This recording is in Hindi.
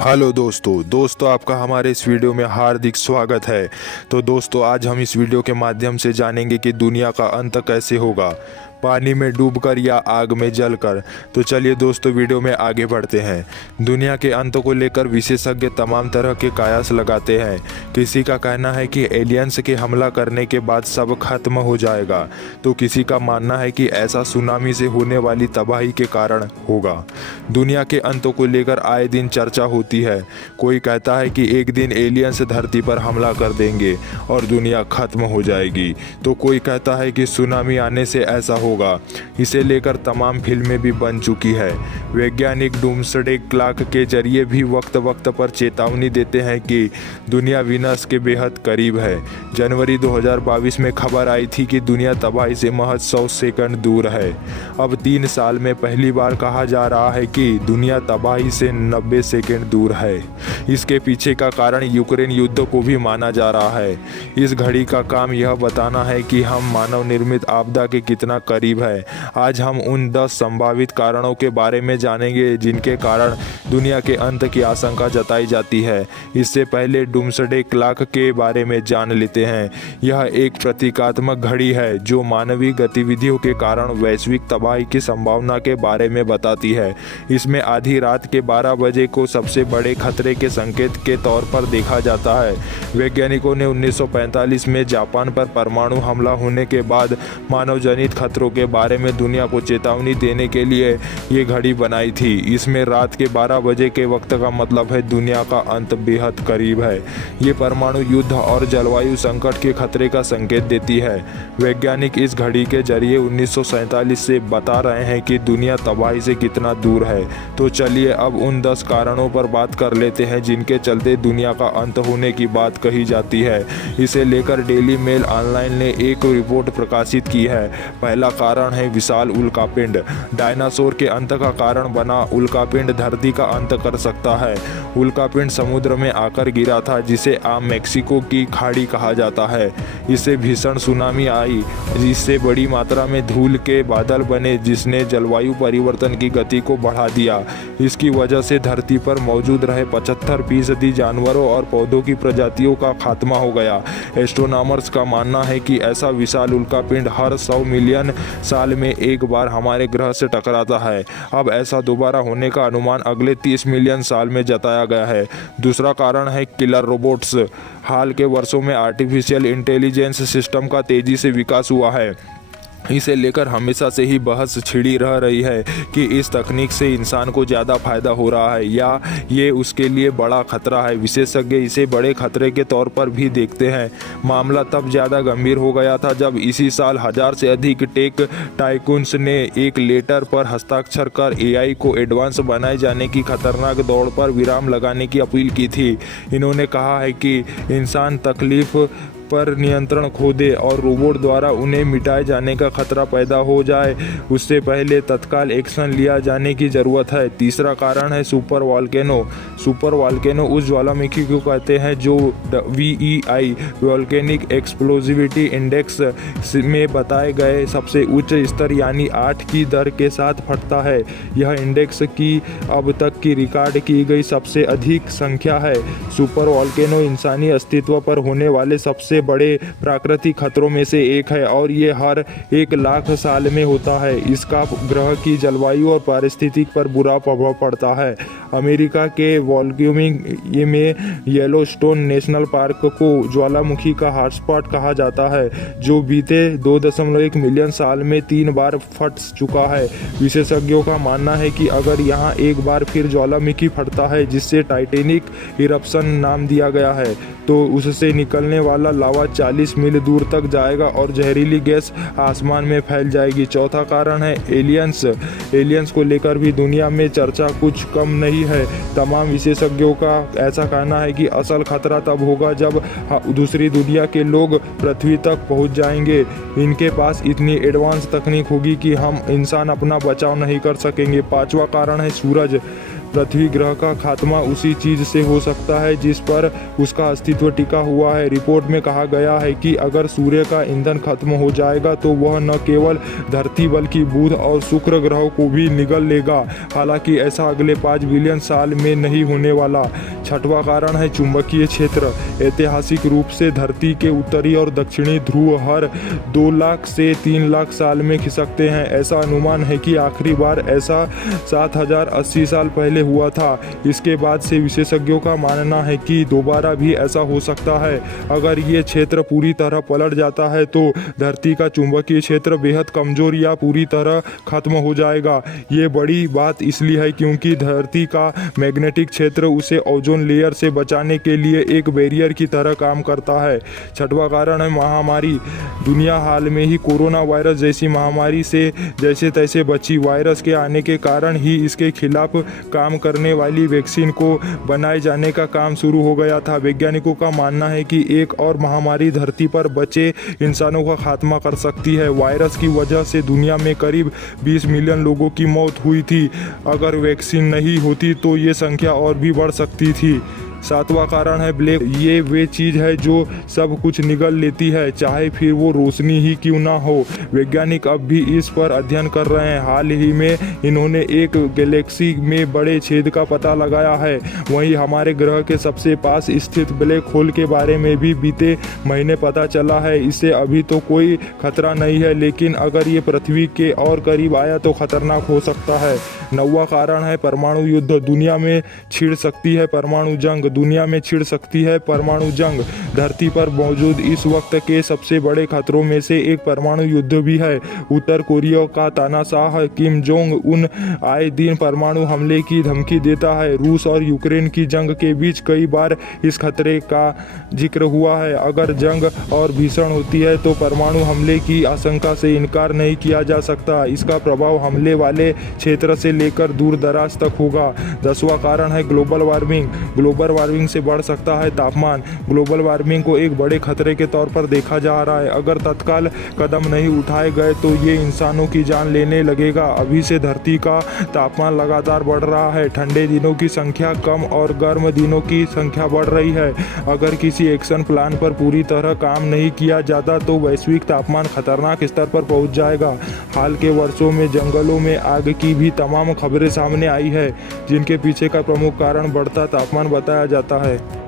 हेलो दोस्तों आपका हमारे इस वीडियो में हार्दिक स्वागत है। तो दोस्तों आज हम इस वीडियो के माध्यम से जानेंगे कि दुनिया का अंत कैसे होगा, पानी में डूबकर या आग में जलकर। तो चलिए दोस्तों वीडियो में आगे बढ़ते हैं। दुनिया के अंत को लेकर विशेषज्ञ तमाम तरह के कयास लगाते हैं। किसी का कहना है कि एलियंस के हमला करने के बाद सब खत्म हो जाएगा, तो किसी का मानना है कि ऐसा सुनामी से होने वाली तबाही के कारण होगा। दुनिया के अंत को लेकर आए दिन चर्चा होती है। कोई कहता है कि एक दिन एलियंस धरती पर हमला कर देंगे और दुनिया खत्म हो जाएगी, तो कोई कहता है कि सुनामी आने से ऐसा होगा। इसे लेकर तमाम फिल्में भी बन चुकी है। वैज्ञानिक डूम्सडे क्लॉक के जरिए भी वक्त वक्त पर चेतावनी देते हैं कि दुनिया विनाश के बेहद करीब है। जनवरी 2022 में खबर आई थी कि दुनिया तबाही से महज 100 सेकंड दूर है। अब 3 साल में पहली बार कहा जा रहा है कि दुनिया तबाही से 90 सेकंड दूर है। इसके पीछे का कारण यूक्रेन युद्ध को भी माना जा रहा है। इस घड़ी का काम यह बताना है कि हम मानव निर्मित आपदा के कितना करीब है। आज हम उन 10 संभावित कारणों के बारे में जानेंगे जिनके कारण दुनिया के अंत की आशंका जताई जाती है। इससे पहले डूम्सडे क्लॉक के बारे में जान लेते हैं। यह एक प्रतीकात्मक घड़ी है जो मानवीय गतिविधियों के कारण वैश्विक तबाही की संभावना के बारे में बताती है। इसमें आधी रात के 12 बजे को सबसे बड़े खतरे के संकेत के तौर पर देखा जाता है। वैज्ञानिकों ने 1945 में जापान पर परमाणु हमला होने के बाद मानव जनित खतरों के बारे में दुनिया को चेतावनी देने के लिए ये घड़ी बनाई थी। इसमें रात के 12 बजे के वक्त का मतलब है दुनिया का अंत बेहद करीब है। ये परमाणु युद्ध और जलवायु संकट के खतरे का संकेत देती है। वैज्ञानिक इस घड़ी के जरिए 1947 से बता रहे हैं कि दुनिया तबाही से कितना दूर है। तो चलिए अब उन 10 कारणों पर बात कर लेते हैं जिनके चलते दुनिया का अंत होने की बात कही जाती है। इसे लेकर डेली मेल ऑनलाइन ने एक रिपोर्ट प्रकाशित की है। पहला कारण है विशाल उल्कापिंड। डायनासोर के अंत का कारण बना उल्कापिंड धरती का अंत कर सकता है। उल्कापिंड समुद्र में आकर गिरा था, जिसे आम मैक्सिको की खाड़ी कहा जाता है। इससे भीषण सुनामी आई, जिससे बड़ी मात्रा में धूल के बादल बने, जिसने जलवायु परिवर्तन की गति को बढ़ा दिया। इसकी वजह से धरती पर मौजूद रहे 75% जानवरों और पौधों की प्रजातियों का खात्मा हो गया। एस्ट्रोनॉमर्स का मानना है कि ऐसा विशाल उल्कापिंड हर 100 मिलियन साल में एक बार हमारे ग्रह से टकराता है। अब ऐसा दोबारा होने का अनुमान अगले 30 मिलियन साल में जताया गया है। दूसरा कारण है किलर रोबोट्स। हाल के वर्षों में आर्टिफिशियल इंटेलिजेंस सिस्टम का तेजी से विकास हुआ है। इसे लेकर हमेशा से ही बहस छिड़ी रह रही है कि इस तकनीक से इंसान को ज़्यादा फायदा हो रहा है या ये उसके लिए बड़ा खतरा है। विशेषज्ञ इसे बड़े खतरे के तौर पर भी देखते हैं। मामला तब ज़्यादा गंभीर हो गया था जब इसी साल 1000 से अधिक टेक टाइकून्स ने एक लेटर पर हस्ताक्षर कर एआई को एडवांस बनाए जाने की खतरनाक दौड़ पर विराम लगाने की अपील की थी। इन्होंने कहा है कि इंसान तकलीफ पर नियंत्रण खो दे और रोबोट द्वारा उन्हें मिटाए जाने का खतरा पैदा हो जाए, उससे पहले तत्काल एक्शन लिया जाने की ज़रूरत है। तीसरा कारण है सुपर वॉल्केनो। सुपर वॉल्केनो उस ज्वालामुखी को कहते हैं जो VEI वॉल्केनिक एक्सप्लोजिविटी इंडेक्स में बताए गए सबसे उच्च स्तर यानी 8 की दर के साथ फटता है। यह इंडेक्स की अब तक की रिकॉर्ड की गई सबसे अधिक संख्या है। सुपर वॉल्केनो इंसानी अस्तित्व पर होने वाले सबसे बड़े प्राकृतिक खतरों में से एक है और ये हर 1 लाख साल में होता है। इसका ग्रह की जलवायु और पारिस्थितिक पर बुरा प्रभाव पड़ता है। अमेरिका के वॉल्यूमिंग में येलोस्टोन नेशनल पार्क को ज्वालामुखी का हॉटस्पॉट कहा जाता है, जो बीते 2.1 मिलियन साल में 3 बार फट चुका है। विशेषज्ञों का मानना है कि अगर यहाँ एक बार फिर ज्वालामुखी फटता है, जिससे टाइटेनिक इरप्शन नाम दिया गया है, तो उससे निकलने वाला लावा 40 मील दूर तक जाएगा और जहरीली गैस आसमान में फैल जाएगी। चौथा कारण है एलियंस को लेकर भी दुनिया में चर्चा कुछ कम नहीं है। तमाम विशेषज्ञों का ऐसा कहना है कि असल खतरा तब होगा जब दूसरी दुनिया के लोग पृथ्वी तक पहुंच जाएंगे। इनके पास इतनी एडवांस तकनीक होगी कि हम इंसान अपना बचाव नहीं कर सकेंगे। पांचवा कारण है सूरज। पृथ्वी ग्रह का खात्मा उसी चीज से हो सकता है जिस पर उसका अस्तित्व टिका हुआ है। रिपोर्ट में कहा गया है कि अगर सूर्य का ईंधन खत्म हो जाएगा तो वह न केवल धरती बल्कि बुध और शुक्र ग्रहों को भी निगल लेगा। हालांकि ऐसा अगले 5 बिलियन साल में नहीं होने वाला। छठवां कारण है चुंबकीय क्षेत्र। ऐतिहासिक रूप से धरती के उत्तरी और दक्षिणी ध्रुव हर 2 लाख से 3 लाख साल में खिसकते हैं। ऐसा अनुमान है कि आखिरी बार ऐसा 7080 साल पहले हुआ था। इसके बाद से विशेषज्ञों का मानना है कि दोबारा भी ऐसा हो सकता है। अगर ये क्षेत्र पूरी तरह पलट जाता है तो धरती का चुंबकीय क्षेत्र बेहद कमजोर या पूरी तरह खत्म हो जाएगा। ये बड़ी बात इसलिए है क्योंकि धरती का मैग्नेटिक क्षेत्र उसे ओजोन लेयर से बचाने के लिए एक बैरियर की तरह काम करता है। छठवां कारण है महामारी। दुनिया हाल में ही कोरोना वायरस जैसी महामारी से जैसे तैसे बची। वायरस के आने के कारण ही इसके खिलाफ काम करने वाली वैक्सीन को बनाए जाने का काम शुरू हो गया था। वैज्ञानिकों का मानना है कि एक और महामारी धरती पर बचे इंसानों का खात्मा कर सकती है। वायरस की वजह से दुनिया में करीब 20 मिलियन लोगों की मौत हुई थी। अगर वैक्सीन नहीं होती तो ये संख्या और भी बढ़ सकती थी। सातवां कारण है ब्लैक। ये वे चीज़ है जो सब कुछ निगल लेती है, चाहे फिर वो रोशनी ही क्यों ना हो। वैज्ञानिक अब भी इस पर अध्ययन कर रहे हैं। हाल ही में इन्होंने एक गैलेक्सी में बड़े छेद का पता लगाया है। वहीं हमारे ग्रह के सबसे पास स्थित ब्लैक होल के बारे में भी बीते महीने पता चला है। इससे अभी तो कोई खतरा नहीं है, लेकिन अगर ये पृथ्वी के और करीब आया तो खतरनाक हो सकता है। 9वां कारण है परमाणु युद्ध। दुनिया में छिड़ सकती है परमाणु जंग। दुनिया में छिड़ सकती है परमाणु जंग। धरती पर मौजूद इस वक्त के सबसे बड़े खतरों में से एक परमाणु युद्ध भी है। उत्तर कोरिया का तानाशाह किम जोंग उन आए दिन परमाणु हमले की धमकी देता है। रूस और यूक्रेन की जंग के बीच कई बार इस खतरे का जिक्र हुआ है। अगर जंग और भीषण होती है तो परमाणु हमले की आशंका से इनकार नहीं किया जा सकता। इसका प्रभाव हमले वाले क्षेत्र से लेकर दूर दराज तक होगा। 10वां कारण है ग्लोबल वार्मिंग। ग्लोबल वार्मिंग से बढ़ सकता है तापमान। ग्लोबल वार्मिंग को एक बड़े खतरे के तौर पर देखा जा रहा है। अगर तत्काल कदम नहीं उठाए गए तो ये इंसानों की जान लेने लगेगा। अभी से धरती का तापमान लगातार बढ़ रहा है। ठंडे दिनों की संख्या कम और गर्म दिनों की संख्या बढ़ रही है। अगर किसी एक्शन प्लान पर पूरी तरह काम नहीं किया जाता तो वैश्विक तापमान खतरनाक स्तर पर पहुंच जाएगा। हाल के वर्षों में जंगलों में आग की भी तमाम खबरें सामने आई है, जिनके पीछे का प्रमुख कारण बढ़ता तापमान बताया जाता है।